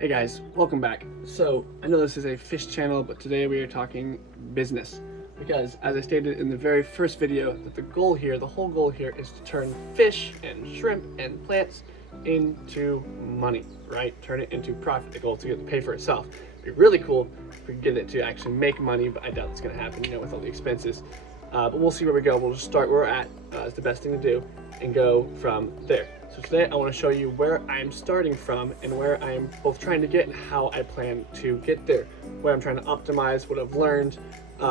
Hey guys, welcome back. So, I know this is a fish channel, but today we are talking business. Because, as I stated in the very first video, that the whole goal here is to turn fish and shrimp and plants into money, right? Turn it into profit. The goal is to get to pay for itself. It'd be really cool if we could get it to actually make money, but I doubt it's going to happen, with all the expenses. But we'll see where we go. We'll just start where we're at. It's the best thing to do, and go from there. So today I want to show you where I'm starting from and where I'm both trying to get and how I plan to get there. Where I'm trying to optimize what I've learned,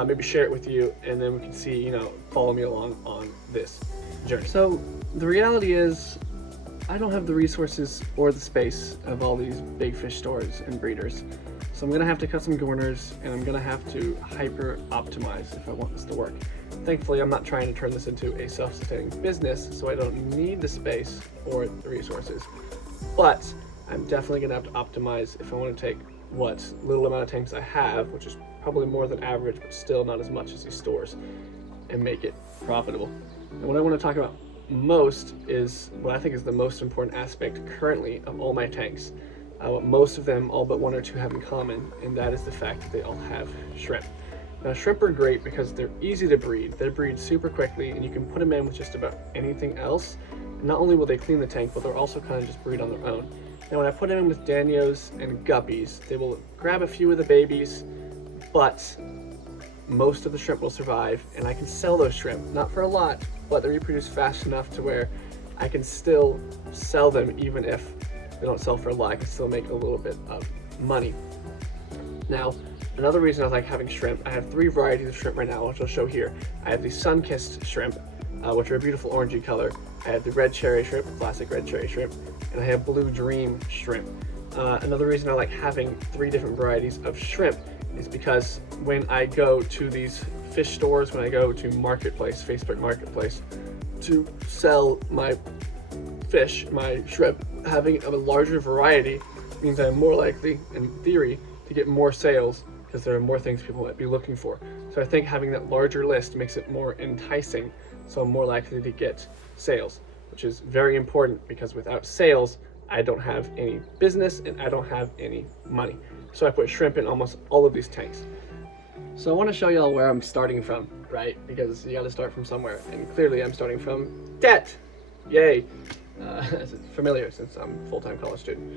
maybe share it with you, and then we can see, follow me along on this journey. So the reality is I don't have the resources or the space of all these big fish stores and breeders. So I'm gonna have to cut some corners, and I'm gonna have to hyper optimize if I want this to work. Thankfully, I'm not trying to turn this into a self-sustaining business, so I don't need the space or the resources. But I'm definitely gonna have to optimize if I want to take what little amount of tanks I have, which is probably more than average, but still not as much as these stores, and make it profitable. And what I want to talk about most is what I think is the most important aspect currently of all my tanks. What most of them, all but one or two, have in common, and that is the fact that they all have shrimp. Now, shrimp are great because they're easy to breed. They breed super quickly, and you can put them in with just about anything else. Not only will they clean the tank, but they'll also kind of just breed on their own. Now, when I put them in with Danios and guppies, they will grab a few of the babies, but most of the shrimp will survive, and I can sell those shrimp, not for a lot, but they reproduce fast enough to where I can still sell them even if they don't sell for a lot. I can still make a little bit of money. Now, another reason I like having shrimp, I have 3 varieties of shrimp right now, which I'll show here. I have the sun-kissed shrimp, which are a beautiful orangey color. I have the red cherry shrimp, classic red cherry shrimp, and I have blue dream shrimp. Another reason I like having 3 different varieties of shrimp is because when I go to these fish stores, when I go to Marketplace, Facebook Marketplace, to sell my fish, my shrimp, having a larger variety means I'm more likely, in theory, to get more sales because there are more things people might be looking for. So I think having that larger list makes it more enticing, so I'm more likely to get sales, which is very important because without sales, I don't have any business and I don't have any money. So I put shrimp in almost all of these tanks. So I want to show y'all where I'm starting from, right? Because you got to start from somewhere, and clearly I'm starting from debt. Yay! It's familiar since I'm a full-time college student.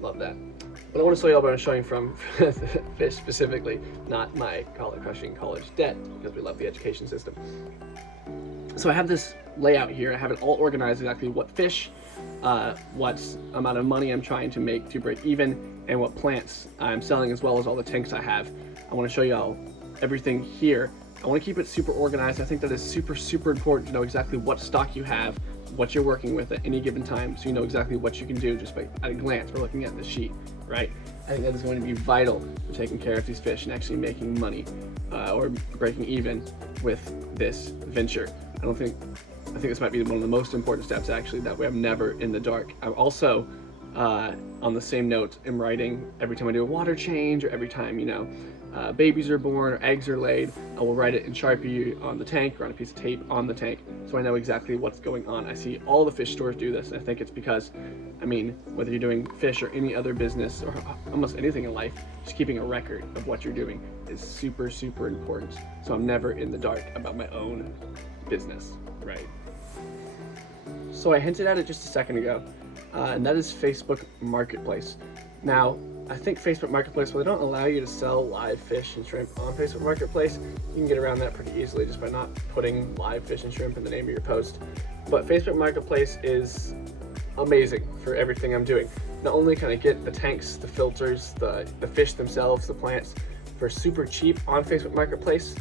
Love that. But I want to show y'all where I'm showing from fish specifically, not my crushing college debt, because we love the education system. So I have this layout here. I have it all organized exactly what fish, what amount of money I'm trying to make to break even, and what plants I'm selling, as well as all the tanks I have. I want to show y'all everything here. I want to keep it super organized. I think that is super, super important to know exactly what stock you have, what you're working with at any given time, so you know exactly what you can do just by at a glance. We're looking at the sheet, right? I think that is going to be vital for taking care of these fish and actually making money or breaking even with this venture. I think this might be one of the most important steps, actually. That way I'm never in the dark. I'm also, on the same note, am writing every time I do a water change, or every time, babies are born or eggs are laid, I will write it in Sharpie on the tank or on a piece of tape on the tank, so I know exactly what's going on. I see all the fish stores do this, and I think it's because, whether you're doing fish or any other business or almost anything in life, just keeping a record of what you're doing is super, super important. So I'm never in the dark about my own business, right? So I hinted at it just a second ago, and that is Facebook Marketplace. Now, I think Facebook Marketplace, well, they don't allow you to sell live fish and shrimp on Facebook Marketplace. You can get around that pretty easily just by not putting live fish and shrimp in the name of your post. But Facebook Marketplace is amazing for everything I'm doing. Not only can I get the tanks, the filters, the fish themselves, the plants for super cheap on Facebook Marketplace.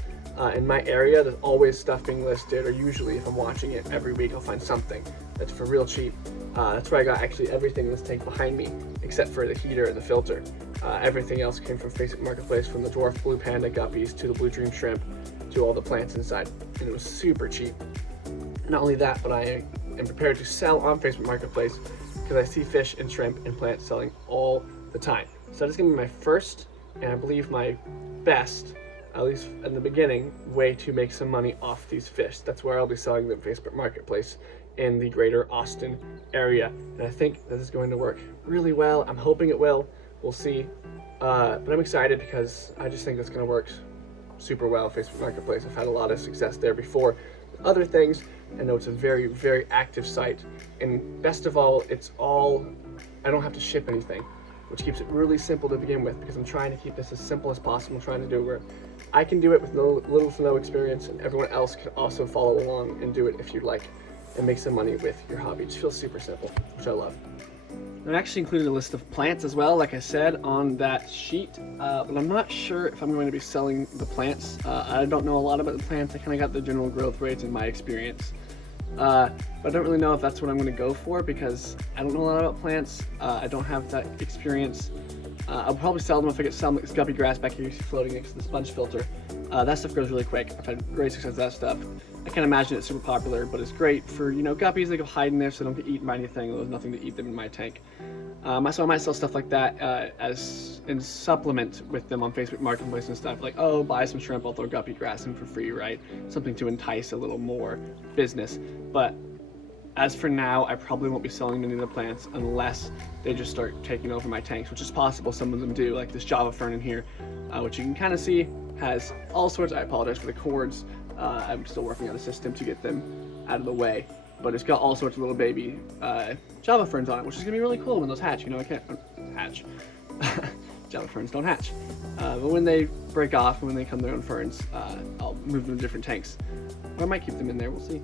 In my area, there's always stuff being listed, or usually if I'm watching it every week, I'll find something that's for real cheap. That's where I got actually everything in this tank behind me, except for the heater and the filter. Everything else came from Facebook Marketplace, from the dwarf blue panda guppies to the blue dream shrimp to all the plants inside, and it was super cheap. Not only that, but I am prepared to sell on Facebook Marketplace because I see fish and shrimp and plants selling all the time. So that is going to be my first, and I believe my best, at least in the beginning, way to make some money off these fish. That's where I'll be selling them Facebook Marketplace. in the greater Austin area. And I think this is going to work really well. I'm hoping it will. We'll see. But I'm excited because I just think it's going to work super well. Facebook Marketplace, I've had a lot of success there before. Other things, I know it's a very, very active site. And best of all, I don't have to ship anything, which keeps it really simple to begin with, because I'm trying to keep this as simple as possible. I'm trying to do it where I can do it with little to no experience, and everyone else can also follow along and do it if you'd like, and make some money with your hobby. It just feels super simple, which I love. I actually included a list of plants as well, like I said, on that sheet, but I'm not sure if I'm going to be selling the plants. I don't know a lot about the plants. I kind of got the general growth rates in my experience. But I don't really know if that's what I'm going to go for, because I don't know a lot about plants. I don't have that experience. I'll probably sell them if I get some guppy grass back here floating next to the sponge filter. That stuff grows really quick. I've had great success with that stuff. I can't imagine it's super popular, but it's great for, guppies. They go hide in there so they don't get eaten by anything. There's nothing to eat them in my tank. So I might sell stuff like that as in supplement with them on Facebook Marketplace and stuff. Like, oh, buy some shrimp, I'll throw guppy grass in for free, right? Something to entice a little more business. But as for now, I probably won't be selling any of the plants unless they just start taking over my tanks, which is possible. Some of them do, like this Java fern in here, which you can kind of see has all sorts. I apologize for the cords. I'm still working on a system to get them out of the way, but it's got all sorts of little baby Java ferns on it, which is gonna be really cool when those hatch. I can't hatch. Java ferns don't hatch, but when they break off and when they become their own ferns, I'll move them to different tanks. Or I might keep them in there. We'll see.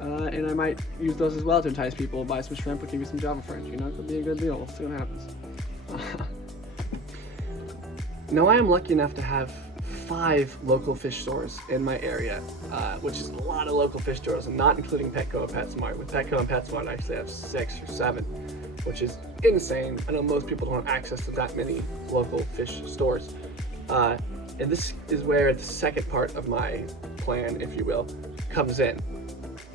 And I might use those as well to entice people, buy some shrimp, or give you some Java ferns. It could be a good deal. We'll see what happens. Now, I am lucky enough to have 5 local fish stores in my area, which is a lot of local fish stores, and not including Petco and PetSmart. With Petco and PetSmart, I actually have 6 or 7, which is insane. I know most people don't have access to that many local fish stores. And this is where the second part of my plan, if you will, comes in.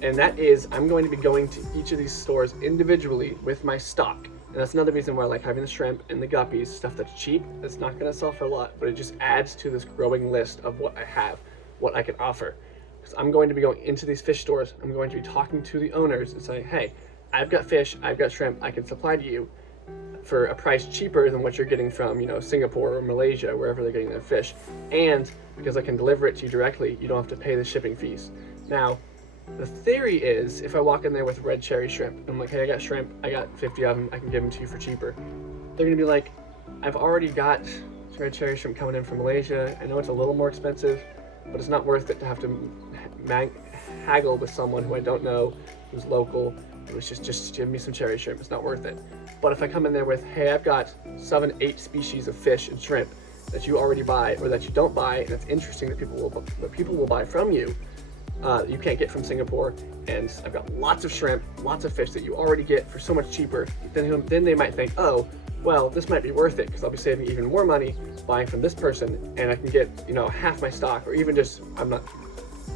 And that is, I'm going to be going to each of these stores individually with my stock. And that's another reason why I like having the shrimp and the guppies, stuff that's cheap, that's not going to sell for a lot, but it just adds to this growing list of what I have, what I can offer. Because I'm going to be going into these fish stores, I'm going to be talking to the owners and saying, hey, I've got fish, I've got shrimp, I can supply to you for a price cheaper than what you're getting from, Singapore or Malaysia, wherever they're getting their fish. And because I can deliver it to you directly, you don't have to pay the shipping fees. Now, the theory is, if I walk in there with red cherry shrimp, I'm like, hey, I got shrimp, I got 50 of them, I can give them to you for cheaper. They're gonna be like, I've already got red cherry shrimp coming in from Malaysia. I know it's a little more expensive, but it's not worth it to have to haggle with someone who I don't know, who's local. It was just give me some cherry shrimp, it's not worth it. But if I come in there with, hey, I've got 7, 8 species of fish and shrimp that you already buy, or that you don't buy, and it's interesting that people will buy from you, you can't get from Singapore, and I've got lots of shrimp, lots of fish that you already get for so much cheaper, then they might think, oh, well, this might be worth it, because I'll be saving even more money buying from this person, and I can get, half my stock, or even just, I'm not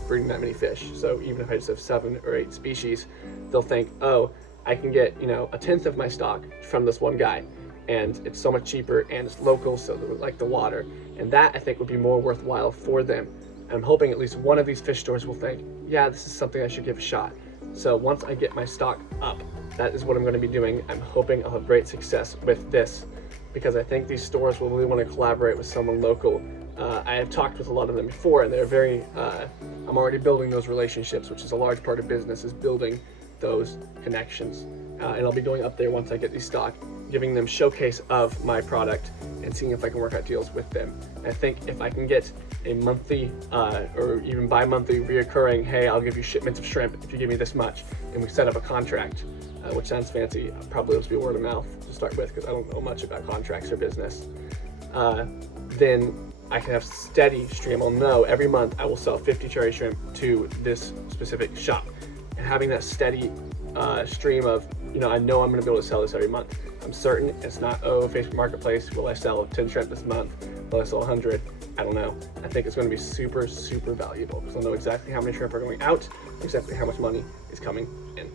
breeding that many fish, so even if I just have 7 or 8 species, they'll think, oh, I can get, 1/10 of my stock from this one guy, and it's so much cheaper, and it's local, so they would like the water, and that, I think, would be more worthwhile for them. I'm hoping at least one of these fish stores will think, yeah, this is something I should give a shot. So once I get my stock up, that is what I'm going to be doing. I'm hoping I'll have great success with this, because I think these stores will really want to collaborate with someone local. I have talked with a lot of them before, and they're very, I'm already building those relationships, which is a large part of business, is building those connections. And I'll be going up there once I get these stock, giving them showcase of my product and seeing if I can work out deals with them. And I think if I can get a monthly or even bi-monthly reoccurring, hey, I'll give you shipments of shrimp if you give me this much, and we set up a contract, which sounds fancy. Probably will be word of mouth to start with, because I don't know much about contracts or business. Then I can have steady stream. I'll know every month I will sell 50 cherry shrimp to this specific shop, and having that steady stream of, I know I'm going to be able to sell this every month. I'm certain it's not, oh, Facebook Marketplace, will I sell 10 shrimp this month? Will I sell 100? I don't know. I think it's going to be super, super valuable, because I'll know exactly how many shrimp are going out, exactly how much money is coming in.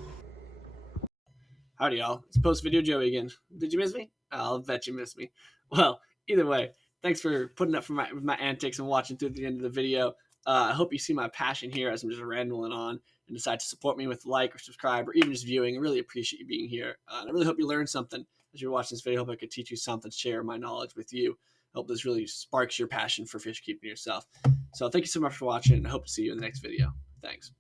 Howdy, y'all. It's post-video Joey again. Did you miss me? I'll bet you missed me. Well, either way, thanks for putting up for my antics and watching through the end of the video. I hope you see my passion here as I'm just rambling on and decide to support me with a like or subscribe or even just viewing. I really appreciate you being here. And I really hope you learned something as you're watching this video. I hope I could teach you something, share my knowledge with you. I hope this really sparks your passion for fish keeping yourself. So thank you so much for watching, and I hope to see you in the next video. Thanks.